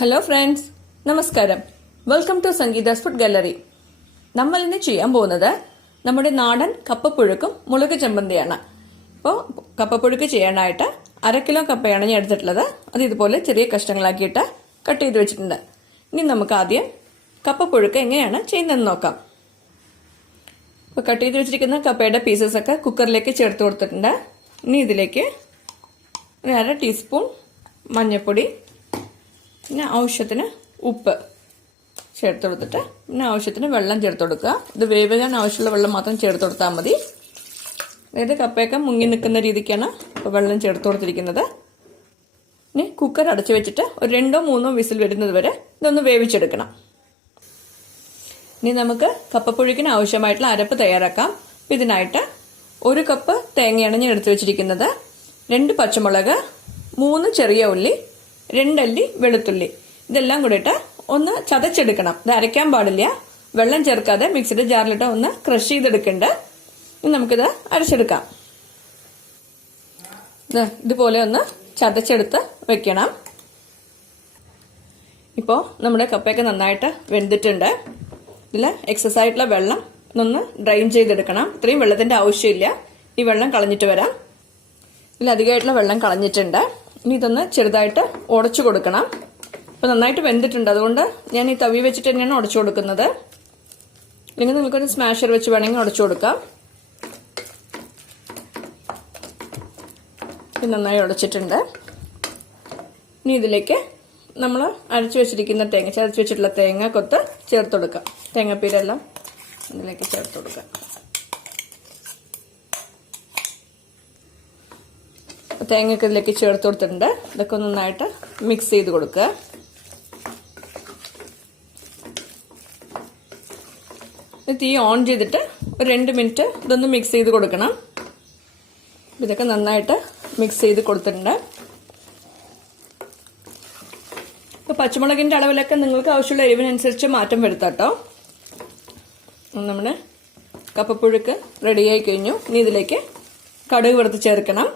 Hello friends, നമസ്കാരം. Welcome to Sangeetha's food gallery. നമ്മൾ ഇന്ന് ചെയ്യാൻ പോകുന്നത് നമ്മുടെ നാടൻ കപ്പപ്പുഴുക്കും മുളക് ചമ്മന്തിയാണ്. ഇപ്പോൾ കപ്പപ്പുഴുക്ക് ചെയ്യാനായിട്ട് 1/2 കിലോ കപ്പയാണ് ഞാൻ എടുത്തിട്ടുള്ളത്. അത് ഇതുപോലെ ചെറിയ കഷ്ണങ്ങളാക്കിയിട്ട് കട്ട് ചെയ്ത് വെച്ചിട്ടുണ്ട്. ഇനി നമുക്ക് ആദ്യം കപ്പപ്പുഴുക്ക് എങ്ങനെയാണ് ചെയ്യുന്നതെന്ന് നോക്കാം. ഇപ്പോൾ കട്ട് ചെയ്ത് വെച്ചിരിക്കുന്ന കപ്പയുടെ പീസസ് ഒക്കെ കുക്കറിലേക്ക് ചേർത്ത് കൊടുത്തിട്ടുണ്ട്. ഇനി ഇതിലേക്ക് 1/2 ടീസ്പൂൺ മഞ്ഞൾപ്പൊടി, പിന്നെ ആവശ്യത്തിന് ഉപ്പ് ചേർത്ത് കൊടുത്തിട്ട് പിന്നെ ആവശ്യത്തിന് വെള്ളം ചേർത്ത് കൊടുക്കുക. ഇത് വേവിക്കാൻ ആവശ്യമുള്ള വെള്ളം മാത്രം ചേർത്ത് കൊടുത്താൽ മതി. അതായത് കപ്പയൊക്കെ മുങ്ങി നിൽക്കുന്ന രീതിക്കാണ് ഇപ്പോൾ വെള്ളം ചേർത്ത് കൊടുത്തിരിക്കുന്നത്. ഇനി കുക്കർ അടച്ചു വെച്ചിട്ട് ഒരു 2-3 വിസിൽ വരുന്നത് വരെ ഇതൊന്ന് വേവിച്ചെടുക്കണം. ഇനി നമുക്ക് കപ്പപ്പുഴുക്കിന് ആവശ്യമായിട്ടുള്ള അരപ്പ് തയ്യാറാക്കാം. ഇതിനായിട്ട് 1 കപ്പ് തേങ്ങയാണ് ഞാൻ എടുത്തു വെച്ചിരിക്കുന്നത്. 2 പച്ചമുളക്, 3 ചെറിയ ഉള്ളി, 2 അല്ലി വെളുത്തുള്ളി, ഇതെല്ലാം കൂടെ ഇട്ട് ഒന്ന് ചതച്ചെടുക്കണം. ഇത് അരയ്ക്കാൻ പാടില്ല, വെള്ളം ചേർക്കാതെ മിക്സിയുടെ ജാറിലിട്ട് ഒന്ന് ക്രഷ് ചെയ്തെടുക്കണ്ട്. ഇനി നമുക്കിത് അരച്ചെടുക്കാം. ഇതുപോലെ ഒന്ന് ചതച്ചെടുത്ത് വെക്കണം. ഇപ്പോൾ നമ്മുടെ കപ്പയൊക്കെ നന്നായിട്ട് വെന്തിട്ടുണ്ട്. ഇതിൽ എക്സസ് ആയിട്ടുള്ള വെള്ളം ഒന്ന് ഡ്രെയിൻ ചെയ്തെടുക്കണം. ഇത്രയും വെള്ളത്തിന്റെ ആവശ്യമില്ല. ഈ വെള്ളം കളഞ്ഞിട്ട് വരാം. ഇതിലധികമായിട്ടുള്ള വെള്ളം കളഞ്ഞിട്ടുണ്ട്. ഇനി ഇതൊന്ന് ചെറുതായിട്ട് ഉടച്ചു കൊടുക്കണം. ഇപ്പൊ നന്നായിട്ട് വെന്തിട്ടുണ്ട്, അതുകൊണ്ട് ഞാൻ ഈ തവി വെച്ചിട്ട് തന്നെയാണ് ഉടച്ചു കൊടുക്കുന്നത്. അല്ലെങ്കിൽ നിങ്ങൾക്കൊരു സ്മാഷർ വെച്ച് വേണമെങ്കിൽ ഉടച്ചു കൊടുക്കാം. ഇത് നന്നായി ഉടച്ചിട്ടുണ്ട്. ഇനി ഇതിലേക്ക് നമ്മൾ അരച്ചു വെച്ചിരിക്കുന്ന തേങ്ങ, ചതച്ച് വെച്ചിട്ടുള്ള തേങ്ങ കൊത്ത് ചേർത്ത് കൊടുക്കാം. തേങ്ങാപ്പീരെല്ലാം ഇതിലേക്ക് ചേർത്ത് കൊടുക്കാം. തേങ്ങയൊക്കെ ഇതിലേക്ക് ചേർത്ത് കൊടുത്തിട്ടുണ്ട്. ഇതൊക്കെ നന്നായിട്ട് മിക്സ് ചെയ്ത് കൊടുക്കുക. തീ ഓൺ ചെയ്തിട്ട് ഒരു 2 മിനിറ്റ് ഇതൊന്ന് മിക്സ് ചെയ്ത് കൊടുക്കണം. ഇതൊക്കെ നന്നായിട്ട് മിക്സ് ചെയ്ത് കൊടുത്തിട്ടുണ്ട്. ഇപ്പൊ പച്ചമുളകിന്റെ അളവിലൊക്കെ നിങ്ങൾക്ക് ആവശ്യമുള്ള എരിവിനനുസരിച്ച് മാറ്റം വരുത്താട്ടോ. നമ്മുടെ കപ്പപ്പുഴുക്ക് റെഡിയായി കഴിഞ്ഞു. ഇനി ഇതിലേക്ക് കടുക് വറുത്ത് ചേർക്കണം.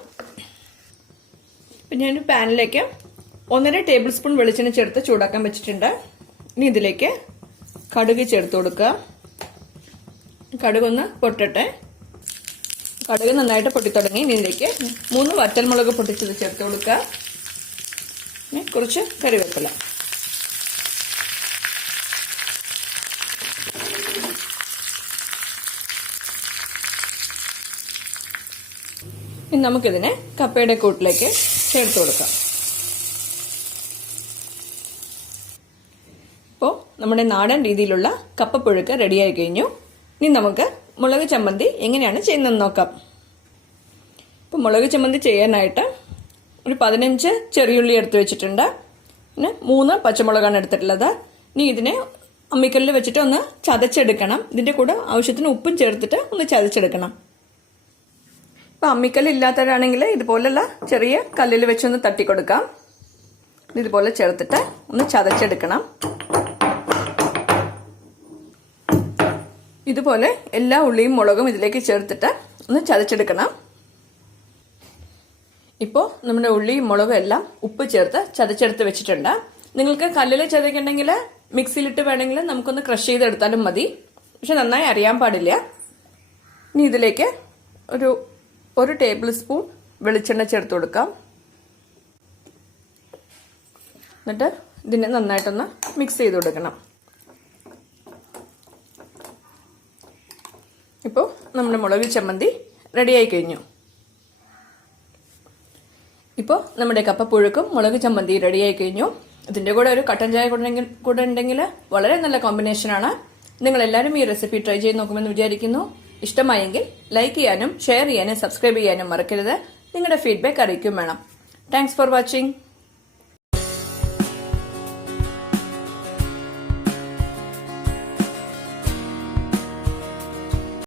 പിന്നെ ഞാൻ പാനിലേക്ക് 1.5 ടേബിൾ സ്പൂൺ വെളിച്ചെണ്ണ ചേർത്ത് ചൂടാക്കാൻ വെച്ചിട്ടുണ്ട്. ഇനി ഇതിലേക്ക് കടുക് ചേർത്ത് കൊടുക്കുക. കടുക് ഒന്ന് പൊട്ടട്ടെ. കടുക് നന്നായിട്ട് പൊട്ടിത്തുടങ്ങി. ഇനി ഇതിലേക്ക് 3 വറ്റൽമുളക് പൊട്ടിച്ചത് ചേർത്ത് കൊടുക്കുക. പിന്നെ കുറച്ച് കറിവേപ്പില. ഇനി നമുക്കിതിനെ കപ്പയുടെ കൂട്ടിലേക്ക് ചേർത്ത് കൊടുക്കാം. ഇപ്പോൾ നമ്മുടെ നാടൻ രീതിയിലുള്ള കപ്പപ്പുഴുക്ക് റെഡിയായി കഴിഞ്ഞു. ഇനി നമുക്ക് മുളക് ചമ്മന്തി എങ്ങനെയാണ് ചെയ്യുന്നതെന്ന് നോക്കാം. ഇപ്പോൾ മുളക് ചമ്മന്തി ചെയ്യാനായിട്ട് ഒരു 15 ചെറിയുള്ളി എടുത്തു വെച്ചിട്ടുണ്ട്. പിന്നെ 3 പച്ചമുളകാണ് എടുത്തിട്ടുള്ളത്. ഇനി ഇതിനെ അമ്മിക്കല്ലിൽ വെച്ചിട്ട് ഒന്ന് ചതച്ചെടുക്കണം. ഇതിന്റെ കൂടെ ആവശ്യത്തിന് ഉപ്പും ചേർത്തിട്ട് ഒന്ന് ചതച്ചെടുക്കണം. ഇപ്പൊ അമ്മിക്കല്ല് ഇല്ലാത്തവരാണെങ്കിൽ ഇതുപോലുള്ള ചെറിയ കല്ലിൽ വെച്ചൊന്ന് തട്ടിക്കൊടുക്കാം. ഇതുപോലെ ചേർത്തിട്ട് ഒന്ന് ചതച്ചെടുക്കണം. ഇതുപോലെ എല്ലാ ഉള്ളിയും മുളകും ഇതിലേക്ക് ചേർത്തിട്ട് ഒന്ന് ചതച്ചെടുക്കണം. ഇപ്പോൾ നമ്മുടെ ഉള്ളിയും മുളകും എല്ലാം ഉപ്പ് ചേർത്ത് ചതച്ചെടുത്ത് വെച്ചിട്ടുണ്ട്. നിങ്ങൾക്ക് കല്ലിൽ ചതയ്ക്കുണ്ടെങ്കിൽ മിക്സിയിലിട്ട് വേണമെങ്കിൽ നമുക്കൊന്ന് ക്രഷ് ചെയ്തെടുത്താലും മതി. പക്ഷെ നന്നായി അറിയാൻ പാടില്ല. ഇനി ഇതിലേക്ക് ഒരു 1 ടേബിൾ സ്പൂൺ വെളിച്ചെണ്ണ ചേർത്ത് കൊടുക്കാം. എന്നിട്ട് ഇതിനെ നന്നായിട്ടൊന്ന് മിക്സ് ചെയ്ത് കൊടുക്കണം. ഇപ്പോൾ നമ്മുടെ മുളക് ചമ്മന്തി റെഡിയായി കഴിഞ്ഞു. ഇപ്പോൾ നമ്മുടെ കപ്പപ്പുഴുക്കും മുളക് ചമ്മന്തി റെഡിയായി കഴിഞ്ഞു. ഇതിന്റെ കൂടെ ഒരു കട്ടൻ ചായ കൂടെ ഉണ്ടെങ്കിൽ വളരെ നല്ല കോമ്പിനേഷനാണ്. നിങ്ങൾ എല്ലാവരും ഈ റെസിപ്പി ട്രൈ ചെയ്ത് നോക്കുമെന്ന് വിചാരിക്കുന്നു. ഇഷ്ടമായെങ്കിൽ ലൈക്ക് ചെയ്യാനും ഷെയർ ചെയ്യാനും സബ്സ്ക്രൈബ് ചെയ്യാനും മറക്കരുത്. നിങ്ങളുടെ ഫീഡ്ബാക്ക് അറിയിക്കും വേണം. Thanks for watching.